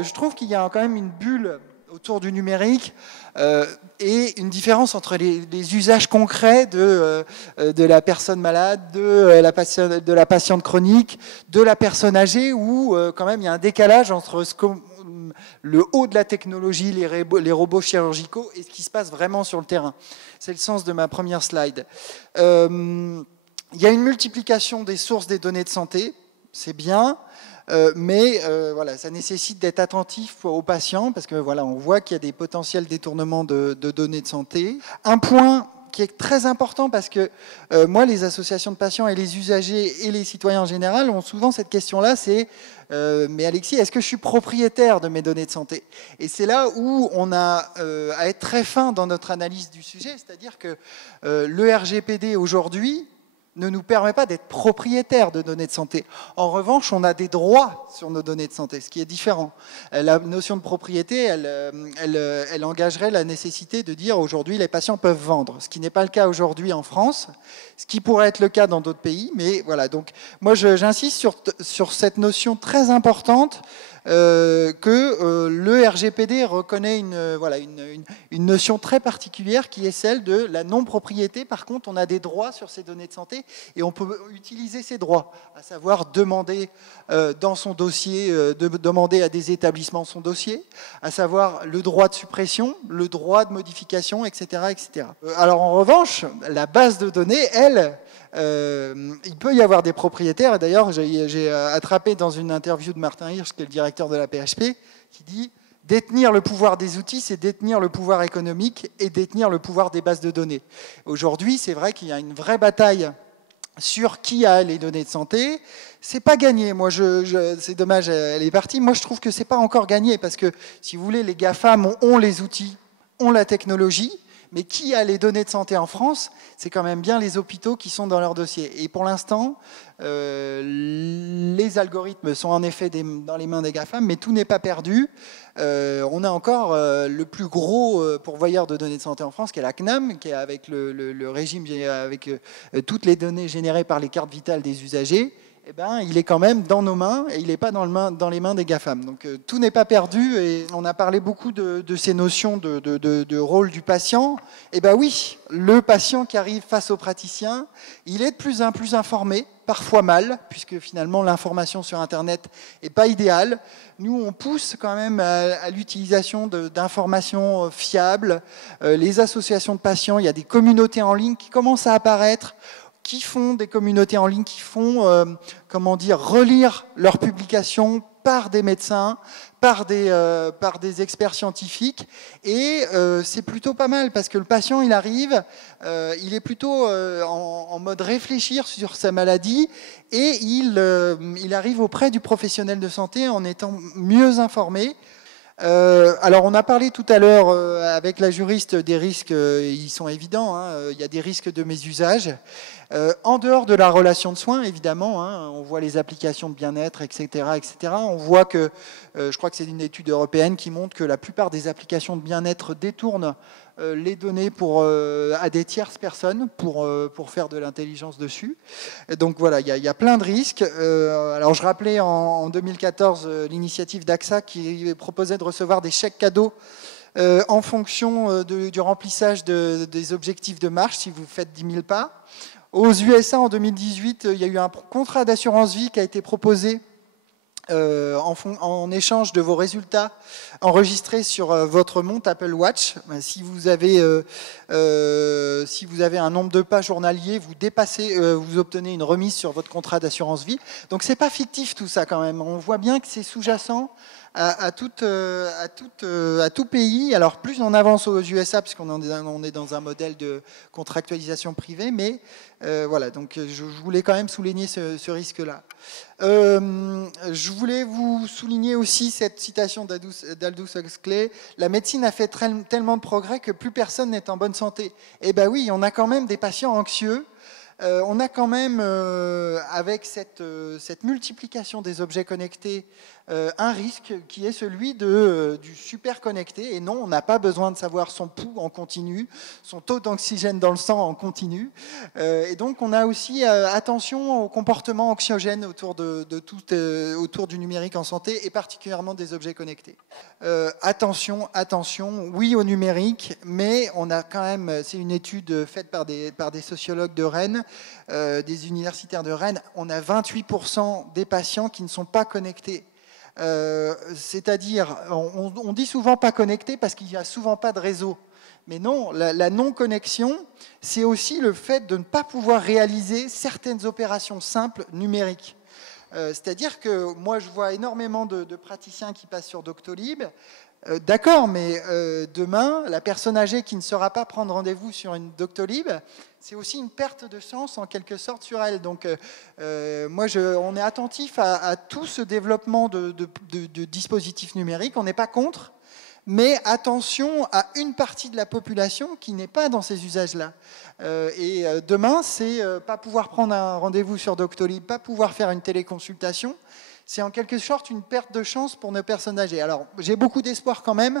je trouve qu'il y a quand même une bulle autour du numérique et une différence entre les usages concrets de la personne malade, de la patiente chronique, de la personne âgée, où quand même il y a un décalage entre le haut de la technologie, les robots chirurgicaux, et ce qui se passe vraiment sur le terrain. C'est le sens de ma première slide. Il y a une multiplication des sources des données de santé, c'est bien. Mais voilà, ça nécessite d'être attentif aux patients parce que voilà, on voit qu'il y a des potentiels détournements de données de santé. Un point qui est très important parce que moi, les associations de patients et les usagers et les citoyens en général ont souvent cette question-là, c'est mais Alexis, est-ce que je suis propriétaire de mes données de santé? Et c'est là où on a à être très fin dans notre analyse du sujet, c'est-à-dire que le RGPD aujourd'hui ne nous permet pas d'être propriétaire de données de santé. En revanche, on a des droits sur nos données de santé, ce qui est différent. La notion de propriété, elle engagerait la nécessité de dire aujourd'hui les patients peuvent vendre, ce qui n'est pas le cas aujourd'hui en France, ce qui pourrait être le cas dans d'autres pays. Mais voilà, donc moi j'insiste sur cette notion très importante que le RGPD reconnaît une notion très particulière qui est celle de la non-propriété. Par contre, on a des droits sur ces données de santé et on peut utiliser ces droits, à savoir demander dans son dossier, demander à des établissements son dossier, à savoir le droit de suppression, le droit de modification, etc. etc. Alors en revanche, la base de données, elle, il peut y avoir des propriétaires, et d'ailleurs j'ai attrapé dans une interview de Martin Hirsch, qui est le directeur de la PHP, qui dit « Détenir le pouvoir des outils, c'est détenir le pouvoir économique et détenir le pouvoir des bases de données ». Aujourd'hui, c'est vrai qu'il y a une vraie bataille sur qui a les données de santé. C'est pas gagné. Moi, c'est dommage, elle est partie. Moi, je trouve que c'est pas encore gagné, parce que, si vous voulez, les GAFAM ont les outils, ont la technologie, mais qui a les données de santé en France? C'est quand même bien les hôpitaux qui sont dans leur dossier. Et pour l'instant, les algorithmes sont en effet dans les mains des GAFAM, mais tout n'est pas perdu. On a encore le plus gros pourvoyeur de données de santé en France, qui est la CNAM, qui est avec le régime, avec toutes les données générées par les cartes vitales des usagers. Eh ben, il est quand même dans nos mains et il n'est pas dans les mains des GAFAM. Donc tout n'est pas perdu, et on a parlé beaucoup de ces notions de rôle du patient. Eh bien oui, le patient qui arrive face au praticien, il est de plus en plus informé, parfois mal, puisque finalement l'information sur Internet n'est pas idéale. Nous, on pousse quand même à l'utilisation d'informations fiables. Les associations de patients, il y a des communautés en ligne qui commencent à apparaître, qui font des communautés en ligne, qui font, comment dire, relire leurs publications par des médecins, par des experts scientifiques, et c'est plutôt pas mal, parce que le patient, il arrive, il est plutôt en mode réfléchir sur sa maladie, et il arrive auprès du professionnel de santé en étant mieux informé. Alors on a parlé tout à l'heure avec la juriste des risques, ils sont évidents, hein, il y a des risques de mésusage. En dehors de la relation de soins, évidemment, hein, on voit les applications de bien-être, etc., etc. On voit que, je crois que c'est une étude européenne qui montre que la plupart des applications de bien-être détournent les données à des tierces personnes pour faire de l'intelligence dessus. Et donc voilà, il y a plein de risques. Alors je rappelais en 2014 l'initiative d'AXA qui proposait de recevoir des chèques cadeaux en fonction du remplissage des objectifs de marche si vous faites 10 000 pas. Aux USA, en 2018, il y a eu un contrat d'assurance vie qui a été proposé en échange de vos résultats enregistrés sur votre montre Apple Watch. Si vous avez un nombre de pas journalier, vous obtenez une remise sur votre contrat d'assurance vie. Donc c'est pas fictif tout ça quand même. On voit bien que c'est sous-jacent à tout pays. Alors plus on avance aux USA, puisqu'on est dans un modèle de contractualisation privée, mais voilà, donc je voulais quand même souligner ce risque-là. Je voulais vous souligner aussi cette citation d'Aldous Huxley: la médecine a fait tellement de progrès que plus personne n'est en bonne santé. Eh bien oui, on a quand même des patients anxieux. on a quand même, avec cette multiplication des objets connectés, un risque qui est celui du super connecté. Et non, on n'a pas besoin de savoir son pouls en continu, son taux d'oxygène dans le sang en continu. Et donc, on a aussi attention au comportement anxiogène autour autour du numérique en santé, et particulièrement des objets connectés. Attention, oui au numérique, mais on a quand même, c'est une étude faite par des sociologues de Rennes, des universitaires de Rennes, on a 28% des patients qui ne sont pas connectés. C'est-à-dire, on dit souvent pas connecté parce qu'il n'y a souvent pas de réseau. Mais non, la non-connexion, c'est aussi le fait de ne pas pouvoir réaliser certaines opérations simples numériques. C'est-à-dire que moi, je vois énormément de praticiens qui passent sur Doctolib. D'accord, mais demain, la personne âgée qui ne saura pas prendre rendez-vous sur une Doctolib, c'est aussi une perte de chance en quelque sorte sur elle. Donc, on est attentif à tout ce développement de dispositifs numériques. On n'est pas contre, mais attention à une partie de la population qui n'est pas dans ces usages-là. Et demain, c'est pas pouvoir prendre un rendez-vous sur Doctolib, pas pouvoir faire une téléconsultation. C'est en quelque sorte une perte de chance pour nos personnes âgées. Alors, j'ai beaucoup d'espoir quand même,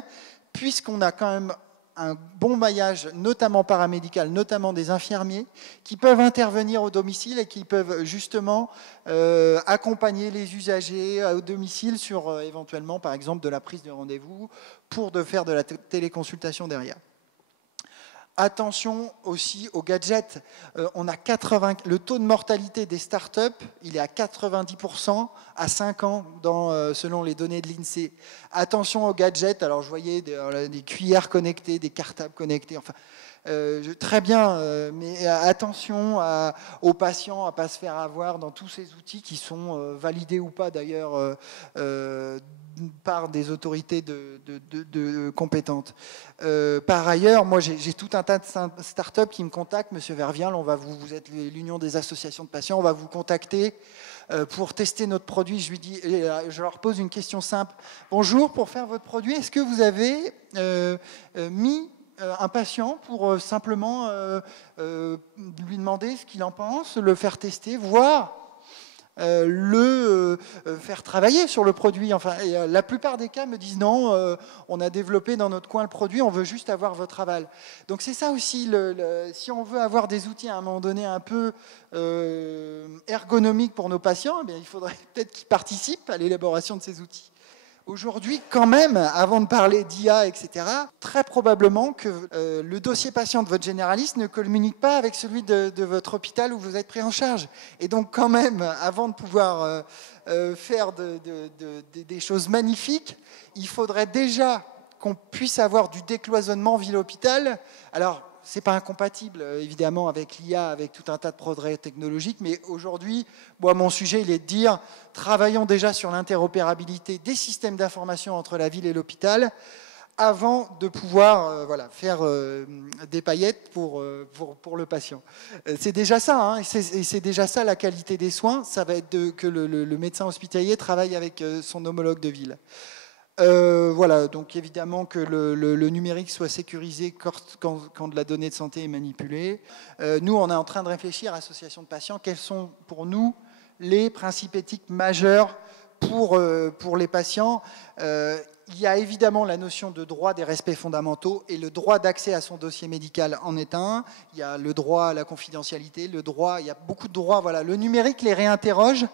puisqu'on a quand même un bon maillage, notamment paramédical, notamment des infirmiers, qui peuvent intervenir au domicile et qui peuvent justement accompagner les usagers au domicile sur éventuellement, par exemple, de la prise de rendez-vous pour faire de la téléconsultation derrière. Attention aussi aux gadgets. Le taux de mortalité des startups, il est à 90% à 5 ans selon les données de l'INSEE. Attention aux gadgets. Alors je voyais des cuillères connectées, des cartables connectés. Enfin, très bien, mais attention aux patients à ne pas se faire avoir dans tous ces outils qui sont validés ou pas d'ailleurs par des autorités compétentes. Par ailleurs, moi j'ai tout un tas de startups qui me contactent. Monsieur Vervial, vous êtes l'Union des associations de patients, on va vous contacter pour tester notre produit. Je leur pose une question simple. Bonjour, pour faire votre produit, est-ce que vous avez mis un patient pour simplement lui demander ce qu'il en pense, le faire tester, voir faire travailler sur le produit. Enfin, la plupart des cas me disent non, on a développé dans notre coin le produit, on veut juste avoir votre aval. Donc c'est ça aussi, si on veut avoir des outils à un moment donné un peu ergonomiques pour nos patients, eh bien, il faudrait peut-être qu'ils participent à l'élaboration de ces outils. Aujourd'hui, quand même, avant de parler d'IA, etc., très probablement que le dossier patient de votre généraliste ne communique pas avec celui de votre hôpital où vous êtes pris en charge. Et donc, quand même, avant de pouvoir faire des choses magnifiques, il faudrait déjà qu'on puisse avoir du décloisonnement ville-hôpital. Alors, ce n'est pas incompatible, évidemment, avec l'IA, avec tout un tas de progrès technologiques, mais aujourd'hui, moi, mon sujet, il est de dire, travaillons déjà sur l'interopérabilité des systèmes d'information entre la ville et l'hôpital, avant de pouvoir faire des paillettes pour le patient. C'est déjà ça, hein, et c'est déjà ça la qualité des soins, ça va être que le médecin hospitalier travaille avec son homologue de ville. Voilà, donc évidemment que le numérique soit sécurisé quand de la donnée de santé est manipulée. Nous, on est en train de réfléchir, association de patients, quels sont pour nous les principes éthiques majeurs pour les patients. Il y a évidemment la notion de droit des respects fondamentaux, et le droit d'accès à son dossier médical en est un. Il y a le droit à la confidentialité, il y a beaucoup de droits. Voilà. Le numérique les réinterroge,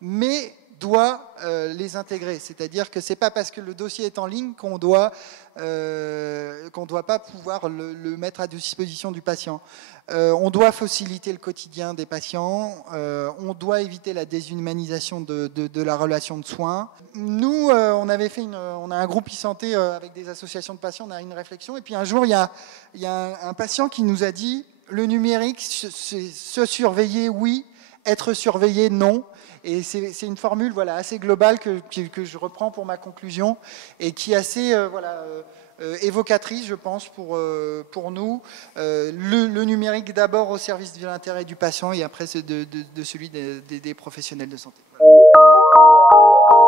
mais doit les intégrer. C'est-à-dire que ce n'est pas parce que le dossier est en ligne qu'on doit pas pouvoir le mettre à disposition du patient. On doit faciliter le quotidien des patients, on doit éviter la déshumanisation de la relation de soins. Nous, on a un groupe e-santé avec des associations de patients, on a une réflexion, et puis un jour, il y a un patient qui nous a dit « le numérique, c'est se surveiller, oui, être surveillé, non ». Et c'est une formule assez globale que je reprends pour ma conclusion et qui est assez évocatrice, je pense, pour nous. Le numérique d'abord au service de l'intérêt du patient et après de celui des professionnels de santé. Voilà.